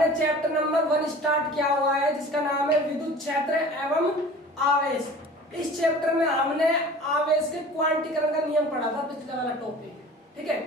हमने chapter number 1 start किया हुआ है जिसका नाम है विद्युत क्षेत्र एवं आवेश। इस चैप्टर में हमने आवेश के क्वांटीकरण का नियम पढ़ा था, पिछले वाला टॉपिक। ठीक है,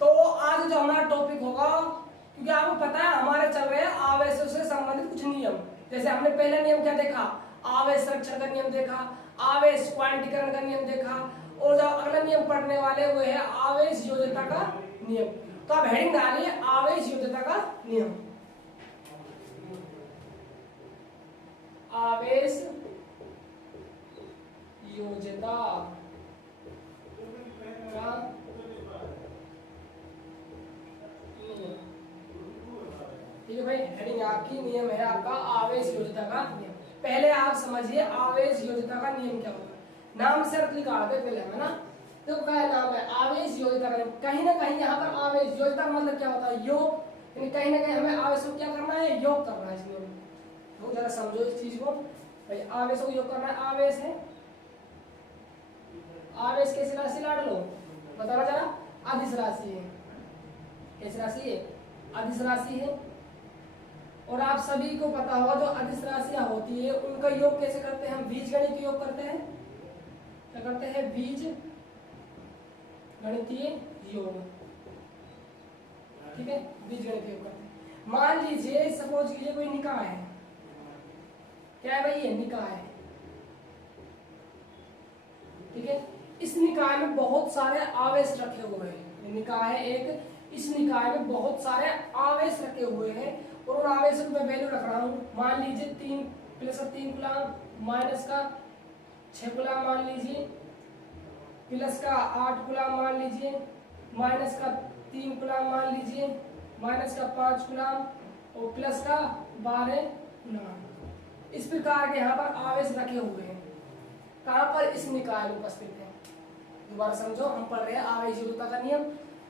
तो आज जो हमारा टॉपिक होगा, क्योंकि आपको पता है हमारे चल रहे हैं आवेशों से संबंधित कुछ नियम। जैसे हमने पहला नियम क्या देखा, आवेश संरक्षण का नियम देखा, आवेश क्वांटीकरण का नियम देखा, और जो अगला नियम पढ़ने वाले वो है आवेश योज्यता का नियम। तो आप हेडिंग डालिए आवेश योज्यता का नियम। आवेश योज्यता का नियम। ठीक है भाई, हेडिंग आपकी नियम है आपका आवेश योज्यता का नियम। पहले आप समझिए आवेश योज्यता का नियम क्या होगा। नाम से अर्थ निकाल दे पहले, है ना। तो क्या नाम है आवेश योज्यता का नियम। कहीं ना कहीं यहाँ पर आवेश योज्यता का मतलब क्या होता है, योग। यानी कहीं ना कहीं हमें आवेश को क्या करना है, योग करना है। इसमें तो जरा समझो इस चीज को भाई, आवेश को योग करना है। आवेश है, आवेश कैसी राशि लाड लो बताना जरा, अदिश राशि है। कैसी राशि है, अदिश राशि है। और आप सभी को पता होगा जो अदिश राशियां होती है उनका योग कैसे करते हैं हम, बीजगणित योग करते हैं। क्या करते हैं, बीज गणितीय योग। ठीक है, बीज गणितीय योग करते हैं। मान लीजिए सपोज कीजिए कोई निकाय है। क्या है भाई, ये निकाय है। ठीक है, इस निकाय में बहुत सारे आवेश रखे हुए हैं। निकाय है एक, इस निकाय में बहुत सारे आवेश रखे हुए हैं और उन आवेशों में वैल्यू रख रहा हूं। मान लीजिए 3 प्लस का 3 गुलाम, माइनस का 6 गुलाम मान लीजिए, प्लस का 8 गुलाम मान लीजिए, माइनस का 3 गुलाम मान लीजिए, माइनस का 5 गुलाम और प्लस का 12 गुलाम। इस प्रकार के यहाँ पर आवेश रखे हुए हैं। कहाँ पर, इस निकाय में उपस्थित है। दोबारा समझो, हम पढ़ रहे हैं आवेश योज्यता का नियम।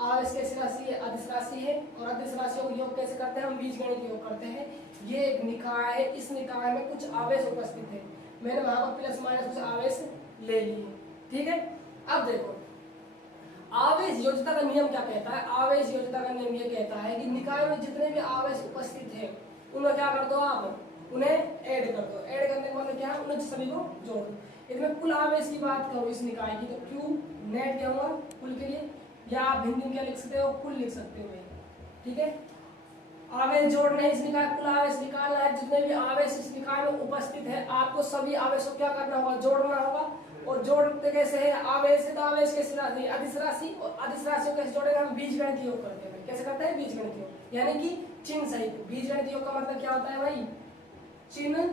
आवेश कैसी राशि है, अदिश राशि है। और अदिश राशियों को योग कैसे करते हैं हम, बीजगणित योग करते हैं। ये एक निकाय है, इस निकाय में कुछ आवेश उपस्थित है। मैंने वहां पर प्लस माइनस कुछ आवेश ले लिए। ठीक है, अब देखो आवेश योज्यता का नियम क्या कहता है। आवेश योज्यता का नियम ये कहता है कि निकाय में जितने भी आवेश उपस्थित है उन्हें क्या कर दो आप, उन्हें ऐड कर दो। ऐड करने का मतलब क्या है, उन्हें सभी को जोड़ दो। यदि मैं कुल आवेश की बात करूं इस निकाय की, तो क्यू नेट क्या हुआ कुल के लिए, या आप हिंदी में क्या लिख सकते हो, कुल लिख सकते हो। ठीक है, आवेश जोड़ना है इस निकाय, कुल आवेश निकालना है। जितने भी आवेश इस निकाय में उपस्थित है आपको सभी आवेशों को क्या करना होगा, जोड़ना होगा। और जोड़ते कैसे है, आवेश है तो आवेश कैसी राशि, अदिश राशि। और अदिश राशि को कैसे जोड़ेंगे हम, बीजगणित योग करते हैं। कैसे करते हैं, बीजगणित योग, यानी कि चिन्ह सहित। बीजगणित योग का मतलब क्या होता है भाई, चिन्ह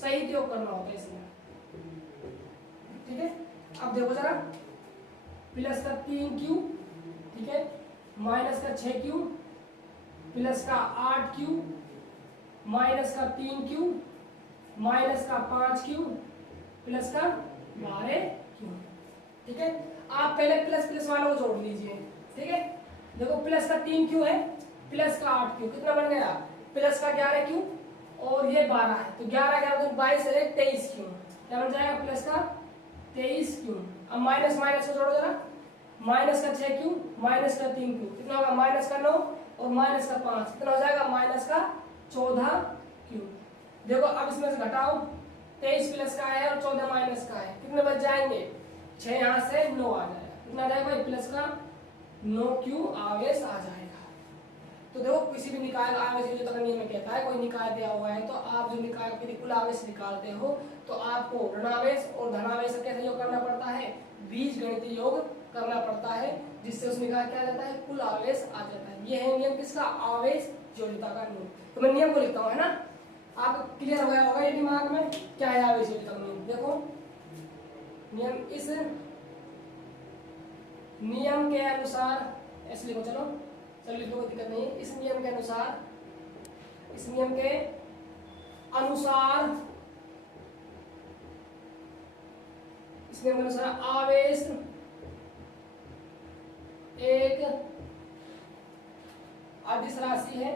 सहित योग करना होता है इसमें। ठीक है, अब देखो जरा, प्लस का 3q, ठीक है, माइनस का 6q, प्लस का 8q, माइनस का 3q, माइनस का 5q, प्लस का 12q। ठीक है, आप पहले प्लस प्लस वालों को जोड़ लीजिए। ठीक है, देखो प्लस का 3q है, प्लस का 8q, कितना बन गया, प्लस का 11q और ये 12 है, तो 11 क्या, 22 है, 23q। क्या बन जाएगा, प्लस का 23q। अब माइनस माइनस को जोड़ो जरा, माइनस का 6q, माइनस का 3q, कितना होगा, माइनस का 9 और माइनस का 5, कितना हो जाएगा, माइनस का 14q। देखो अब इसमें से घटाओ, 23 प्लस का है और 14 माइनस का है, कितने बच जाएंगे, 6 यहाँ से 9 आ जाएगा। कितना आ जाएगा भाई, प्लस का 9q आवेश आ जाएगा। तो देखो किसी भी निकाय का आवेश योज्यता का नियम कहता है, कोई निकाय दिया हुआ है तो आप जो निकाय के कुल आवेश निकालते हो तो आपको ऋणावेश और धनावेश कैसे योग करना पड़ता है, बीजगणितीय योग करना पड़ता है, जिससे उस निकाय क्या आ जाता है, कुल आवेश आ जाता है। ये है नियम किसका, आवेश योज्यता का नियम। तो मैं नियम को लिखता हूँ, है ना, आप क्लियर हो गया होगा ये दिमाग में क्या है आवेश योज्यता का नियम। देखो नियम, इस नियम के अनुसार ऐसे लिखो, चलो लिखो, कोई दिक्कत नहीं है। इस नियम के अनुसार, इस नियम के अनुसार, इस नियम के अनुसार आवेश एक अदिश राशि है,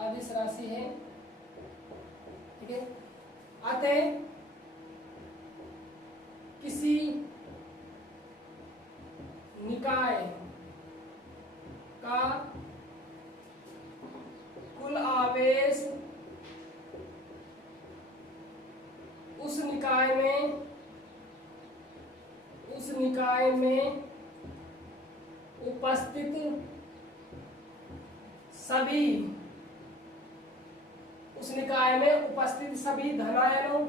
अदिश राशि है। ठीक है, अतः किसी निकाय का आवेश उस निकाय में उपस्थित सभी धनायनों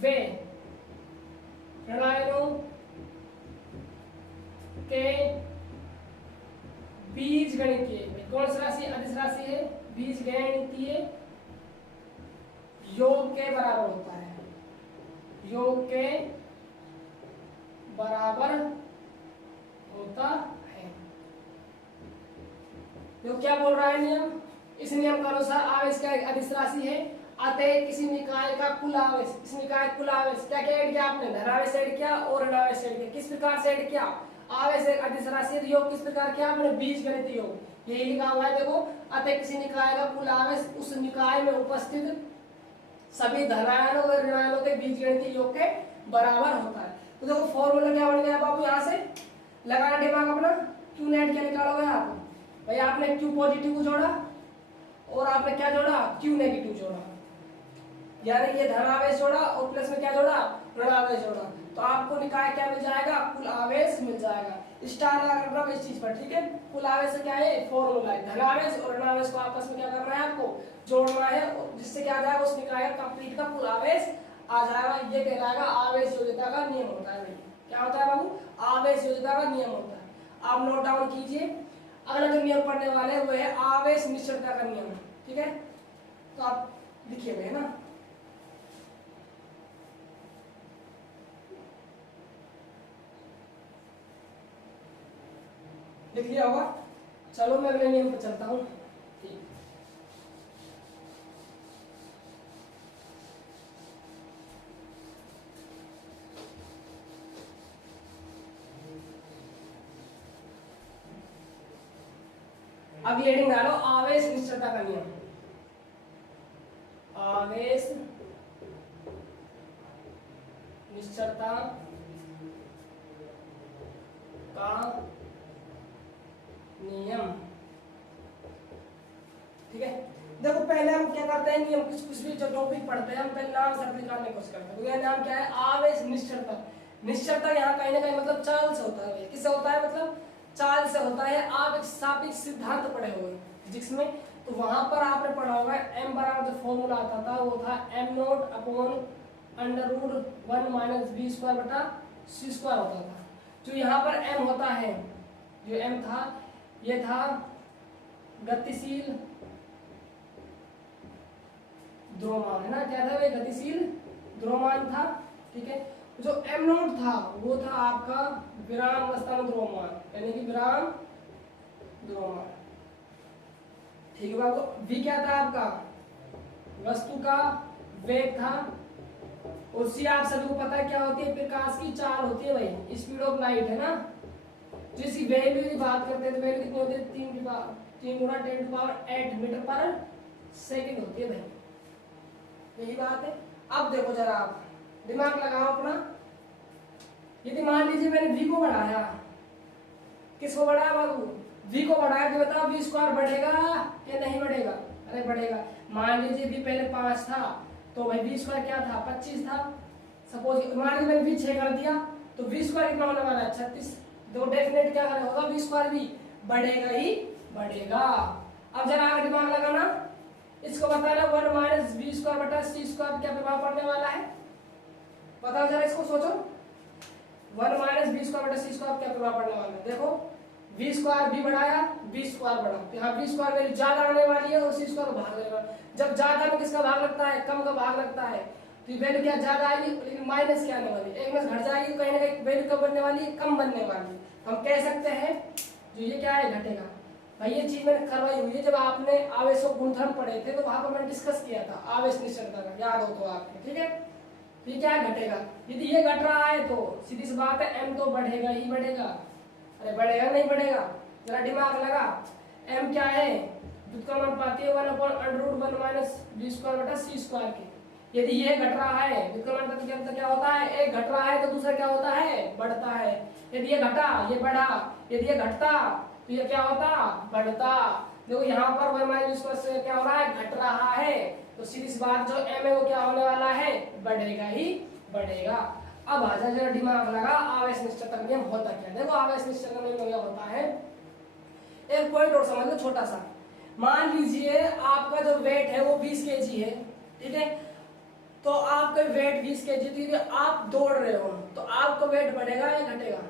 व ऋणायनों के बीजगणितीय, कौन सी राशि, अदिश राशि है, बीजगणितीय योग के बराबर होता है, योग के बराबर होता है। तो क्या बोल रहा है नियम, इस नियम के अनुसार आवेश क्या अदिश राशि है, अतः किसी निकाय का कुल आवेश, इस निकाय कुल आवेश क्या क्या ऐड किया आपने, धनावेश ऐड किया और ऋणावेश ऐड किया। किस प्रकार से ऐड किया, आवेश एक अदिश राशि है, योग किस प्रकार किया आपने, बीजगणितीय योग। यही लिखा हुआ है देखो, अतः किसी निकाय का कुल आवेश उस निकाय में उपस्थित सभी धनायनों और ऋणायनों के बीजगणितीय योग के बराबर होता है। तो देखो फॉर्मूला क्या बन गया बाबू, यहाँ से लगाना दिमाग अपना, क्यू नेट क्या निकालोगे आप भाई, आपने क्यू पॉजिटिव को जोड़ा और आपने क्या जोड़ा, क्यू नेगेटिव जोड़ा, यानी ये धनावेश जोड़ा और प्लस में क्या जोड़ा, ऋणावेश जोड़ा, तो आपको निकाय क्या मिल जाएगा, कुल आवेश मिल जाएगा। स्टार लगा करना इस चीज पर, ठीक है। कुल आवेश क्या है, फॉर्मूला है, धनावेश और ऋणावेश को आपस में क्या करना है, आपको जोड़ना है, जिससे क्या आ जाएगा, उस निकाय का कंप्लीट का कुल आवेश आ जाएगा। ये कहलाएगा आवेश योज्यता का नियम होता है भाई। क्या होता है बाबू, आवेश योज्यता का नियम होता है। आप नोट डाउन कीजिए, अगला जो नियम पढ़ने वाले हैं वो है आवेश निश्चलता का नियम, ठीक है। तो आप लिखिए भाई, है ना, लिख लिया होगा। चलो मैं अगले नियम पर चलता हूँ। अब ये हेडिंग डालो, आवेश निश्चलता का नियम, आवेश निश्चलता का नियम, ठीक है। देखो पहले हम क्या करते हैं, नियम कुछ भी जो टॉपिक पढ़ते हैं हम पहले नाम शब्द निकालने की कोशिश करते हैं। तो यह नाम क्या है, आवेश निश्चलता। निश्चलता यहाँ कहीं ना कहीं मतलब चाल से होता है। किससे होता है, मतलब चाल से होता है। आप एक सापेक्ष सिद्धांत पढ़े हुए फिजिक्स में, तो वहां पर आपने पढ़ा होगा m बराबर जो फॉर्मूला आता था वो था m0 upon √1 minus v square बटा c स्क्वायर होता था। जो यहाँ पर m होता है, जो m था ये था गतिशील द्रव्यमान, है ना, क्या था, गतिशील द्रव्यमान था, ठीक है। जो m0 था वो था आपका विराम अवस्था में द्रव्यमान, यानी कि विराम द्रव्यमान, ठीक है बाबू। v क्या था आपका, वस्तु का वेग था, और c आप सभी को पता है क्या होती है, प्रकाश की चाल होती है भाई, स्पीड ऑफ लाइट, है ना। तो इसकी वैल्यू की बात करते हैं तो वैल्यू कितनी होती है, 3 गुणा 10⁸ मीटर पर सेकंड होती है भाई, यही बात है। अब देखो जरा, आप दिमाग लगाओ अपना। यदि मान लीजिए मैंने v को बढ़ाया, किसको बढ़ाया बाबू, v को बढ़ाया, तो बताओ v स्क्वायर बढ़ेगा या नहीं बढ़ेगा, अरे बढ़ेगा। मान लीजिए v पहले 5 था तो भाई v स्क्वायर क्या था, 25 था। सपोज मान लीजिए मैंने v 6 कर दिया तो v स्क्वायर कितना होने वाला है, 36। तो डेफिनेट क्या होगा, v स्क्वायर भी बढ़ेगा ही बढ़ेगा। अब जरा आगे दिमाग लगाना, इसको बताना 1 माइनस v स्क्वायर बटा c स्क्वायर क्या प्रभाव पड़ने वाला है, बताओ जरा, इसको सोचो। 1 माइनस v स्क्वायर बटा c स्क्वायर क्या प्रभाव पड़ने वाला है, देखो v स्क्वायर भी बढ़ाया, v स्क्वायर बढ़ा, तो यहाँ v स्क्वायर वैल्यू ज्यादा आने वाली है और c स्क्वायर भाग लगेगा। जब ज्यादा में किसका भाग लगता है, कम का भाग लगता है, तो वैल्यू क्या ज्यादा आएगी, लेकिन माइनस क्या आने वाली है, एक में घट जाएगी, तो कहीं ना कहीं वैल्यू कब बनने वाली है, कम बनने वाली है। हम कह सकते हैं जो ये क्या है, घटेगा भाई। ये चीज मैंने करवाई हुई है, जब आपने आवेश और गुणधर्म पढ़े थे तो वहां पर मैंने डिस्कस किया था आवेश निश्चलता का, याद हो तो आपके, ठीक है। ये क्या घटेगा, यदि ये घट रहा है तो सीधी सी बात है m तो बढ़ेगा ही बढ़ेगा, अरे बढ़ेगा नहीं बढ़ेगा, जरा दिमाग लगा। m क्या है, व्युत्क्रमानुपाती है 1/√1 माइनस v स्क्वायर बटा c स्क्वायर के। यदि ये घट रहा है, व्युत्क्रमानुपाती के अंदर क्या होता है, एक घट रहा है तो दूसरा क्या होता है, बढ़ता है। यदि ये घटा ये बढ़ा, यदि ये घटता तो ये क्या होता, बढ़ता। देखो यहाँ पर y माइनस स्क्वायर क्या हो रहा है, घट रहा है, तो सीधी सी बात जो m है वो क्या होने वाला है, बढ़ेगा ही बढ़ेगा। अब आ जाए जरा दिमाग लगा, आवेश निश्चय का नियम होता क्या। देखो आवेश निश्चय का नियम क्या होता है, एक पॉइंट और समझ लो छोटा सा। मान लीजिए आपका जो वेट है वो 20 केजी है, ठीक है, तो आपका वेट 20 केजी, तो आप दौड़ रहे हो तो आपका वेट बढ़ेगा या घटेगा,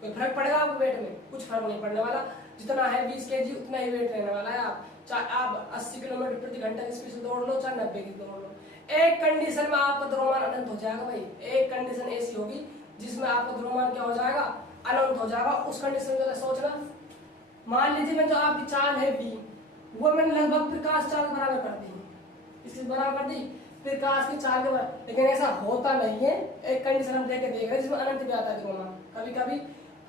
कोई फर्क पड़ेगा आपको वेट में, कुछ फर्क नहीं पड़ने वाला, जितना है 20 केजी उतना ही वेट रहने वाला है। आप चाहे आप 80 किलोमीटर प्रति घंटा की स्पीड से दौड़ लो, चाहे 90 की दौड़ लो, एक कंडीशन में आपका द्रव्यमान अनंत हो जाएगा भाई। एक कंडीशन ऐसी होगी जिसमें आपका द्रव्यमान क्या हो जाएगा, अनंत हो जाएगा। उस कंडीशन में सोचना, मान लीजिए मैं जो आपकी चाल है v, वो मैंने लगभग प्रकाश चाल बराबर कर दी, इसकी बराबर कर दी प्रकाश की चाल के बराबर, लेकिन ऐसा होता नहीं है। एक कंडीशन हम देख रहे हैं जिसमें अनंत भी आता है द्रव्यमान, कभी कभी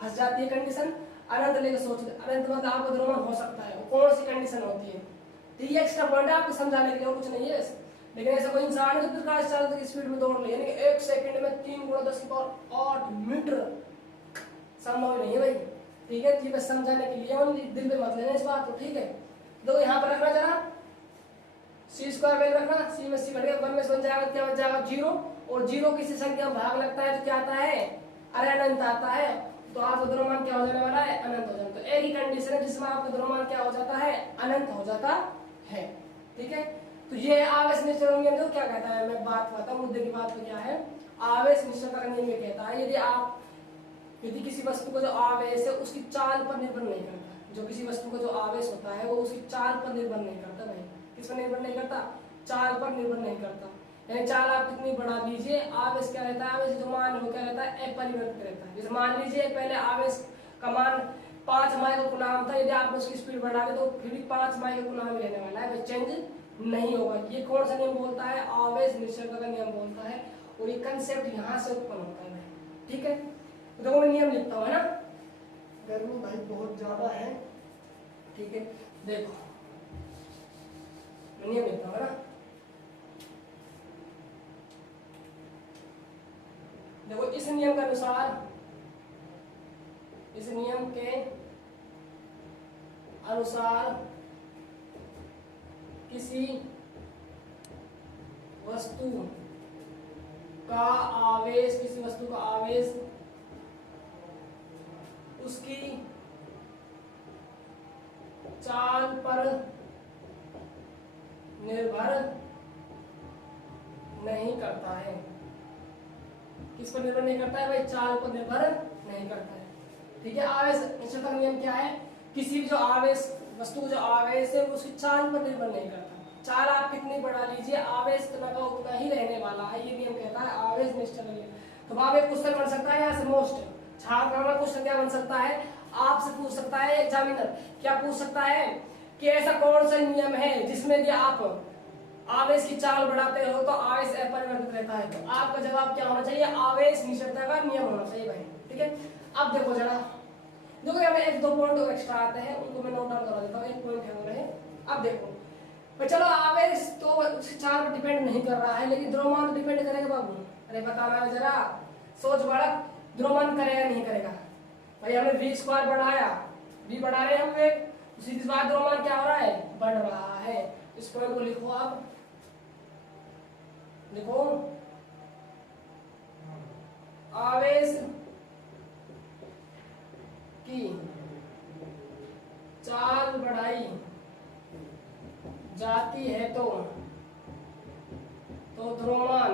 फंस जाती है कंडीशन, अनंत लेकर सोच, अनंत मतलब आपका द्रव्यमान हो सकता है, वो कौन सी कंडीशन होती है। तो ये एक्स्ट्रा पॉइंट है आपको समझाने के लिए, कुछ नहीं है। लेकिन ऐसा कोई इंसान है जो प्रकाश चाल की स्पीड में दौड़ ले, यानी कि 1 सेकंड में 3 × 10⁸ मीटर, संभव नहीं है भाई, ठीक है। ये बस समझाने के लिए, और दिल पे मत लेना इस बात को, ठीक है। देखो यहाँ पर रखना जरा, सी स्क्वायर वैल्यू रखना, सी में सी बढ़ेगा, 1 में से बन जाएगा, क्या बन जाएगा 0, और 0 किसी संख्या में भाग लगता है तो क्या आता है, अरे अनंत आता है, तो आपका द्रव्यमान क्या हो जाने वाला है, अनंत हो जाना। तो एक ही कंडीशन है जिसमें आपका द्रव्यमान क्या हो जाता है, अनंत हो जाता है, ठीक है। तो ये आवेश निश्चय का नियम क्या कहता है, मैं बात करता हूँ मुद्दे की बात पे, क्या है आवेश निश्चय का नियम। ये कहता है यदि किसी वस्तु का जो आवेश है उसकी चाल पर निर्भर नहीं करता, जो किसी वस्तु का जो आवेश होता है वो उसकी चाल पर निर्भर नहीं करता भाई, किस पर निर्भर नहीं करता, चाल पर निर्भर नहीं करता। यानी चाल आप कितनी बढ़ा लीजिए, आवेश क्या रहता है, आवेश जो मान है वो क्या रहता है, अपरिवर्तित रहता है। जैसे मान लीजिए पहले आवेश का मान 5 माइक्रोकूलम था, यदि आपने उसकी स्पीड बढ़ा दी तो फिर भी 5 माइक्रोकूलम रहने वाला है, चेंज नहीं होगा। ये कौन सा नियम बोलता है, आवेश निश्चय का नियम बोलता है, और ये कंसेप्ट यहाँ से उत्पन्न होता है, ठीक है। तो मैं नियम लिखता हूँ, है ना, गर्मी भाई बहुत ज्यादा है, ठीक है। देखो मैं नियम लिखता हूँ, है ना, देखो इस नियम के अनुसार, इस नियम के अनुसार किसी वस्तु का आवेश, किसी वस्तु का आवेश उसकी चाल पर निर्भर नहीं करता है। किस पर निर्भर नहीं करता है भाई, चाल पर निर्भर नहीं करता है, ठीक है। आवेश निश्चय का नियम क्या है, किसी भी जो आवेश वस्तु जो आवेश है उसकी चाल पर निर्भर नहीं करता। चाल आप कितनी बढ़ा लीजिए, आवेश इतना का उतना ही रहने वाला है, ये नियम कहता है आवेश निश्चय का नियम। तो वहां पे क्वेश्चन बन सकता है यहाँ से मोस्ट छात्र क्वेश्चन क्या बन सकता है, आपसे पूछ सकता है एग्जामिनर, क्या पूछ सकता है कि ऐसा कौन सा नियम है जिसमें यदि आप आवेश की चाल बढ़ाते हो तो आवेश अपरिवर्तित रहता है। तो आपका जवाब क्या होना चाहिए, आवेश निश्चयता का नियम होना चाहिए भाई, ठीक है। अब देखो जरा, देखो यहाँ पे 1-2 पॉइंट और एक्स्ट्रा आते हैं, उनको मैं नोट डाउन करा देता हूँ, एक पॉइंट है वो रहे। अब देखो चलो आवेश तो उसकी चाल पर डिपेंड नहीं कर रहा है, लेकिन द्रव्यमान तो डिपेंड करेगा बाबू, अरे बताना है जरा, सोच बालक, द्रव्यमान करेगा नहीं करेगा भाई। हमने v स्क्वायर बढ़ाया, v बढ़ा रहे हैं हम वेग, सीधी बात द्रव्यमान क्या हो रहा है, बढ़ रहा है। इस पॉइंट को लिखो, आप लिखो आवेश की चाल बढ़ाई जाती है तो द्रव्यमान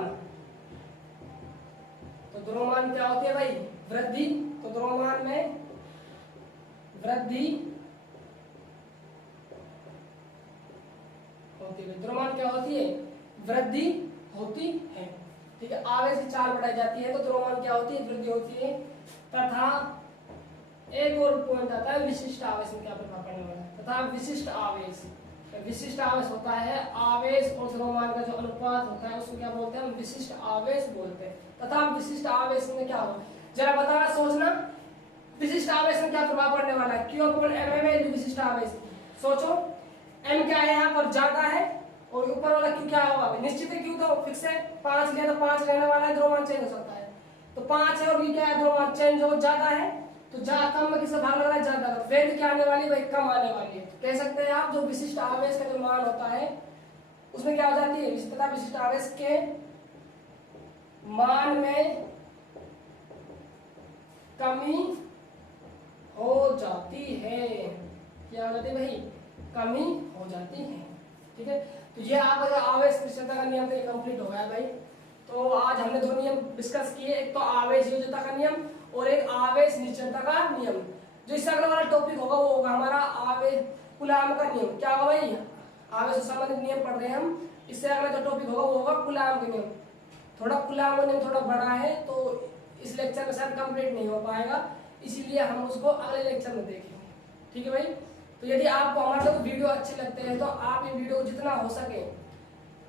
क्या होती है भाई, वृद्धि। तो द्रव्यमान में वृद्धि होती है, द्रव्यमान क्या होती है, वृद्धि होती है, ठीक है। आवेश की चाल बढ़ाई जाती है तो द्रव्यमान क्या होती है, वृद्धि होती है। तथा एक और पॉइंट आता है विशिष्ट आवेश में क्या प्रभाव पड़ने वाला है, तथा विशिष्ट आवेश, विशिष्ट आवेश होता है आवेश और द्रव्यमान का जो अनुपात होता है उसको क्या बोलते हैं, हम विशिष्ट आवेश बोलते हैं। तथा विशिष्ट आवेश में क्या होगा, जरा बताना, सोचना, विशिष्ट आवेश में क्या प्रभाव पड़ने वाला है, Q अपॉन m है विशिष्ट आवेश। सोचो m क्या है यहाँ पर, ज्यादा है, और ऊपर वाला Q क्या होगा, निश्चित है Q तो फिक्स है, 5 लिया तो 5 रहने वाला है, द्रव्यमान चेंज हो सकता है, तो 5 है और ये क्या है, द्रव्यमान चेंज हो ज्यादा है, तो जा कम में किसका भाग लग रहा है, ज्यादा का, वैल्यू क्या आने वाली है भाई, कम आने वाली है। कह सकते हैं आप जो विशिष्ट आवेश का जो मान होता है उसमें क्या हो जाती है, विशिष्ट आवेश के मान में कमी हो जाती है। क्या हो जाती है भाई, कमी हो जाती है। ठीक है, तो ये आपका जो आवेश निश्चलता का नियम तो कंप्लीट हो गया भाई। तो आज हमने दो नियम डिस्कस किए, एक तो आवेश योज्यता का नियम और एक आवेश निश्चलता का नियम। जो इससे अगला वाला टॉपिक होगा वो होगा हमारा आवेश कूलाम का नियम। क्या होगा भाई, आवेश से संबंधित नियम पढ़ रहे हैं हम। इससे अगला जो टॉपिक होगा वो होगा कूलाम का नियम। थोड़ा कूलाम का नियम थोड़ा बड़ा है तो इस लेक्चर में शायद कंप्लीट नहीं हो पाएगा, इसीलिए हम उसको अगले लेक्चर में देखेंगे। ठीक है भाई, तो यदि आपको हमारे वीडियो अच्छे लगते हैं तो आप ये वीडियो जितना हो सके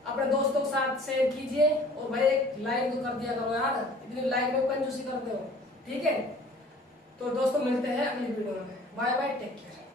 अपने दोस्तों के साथ शेयर कीजिए, और भाई एक लाइक तो कर दिया करो यार, इतनी लाइक में कंजूसी करते हो। ठीक है, तो दोस्तों मिलते हैं अगली वीडियो में। Bye bye, take care.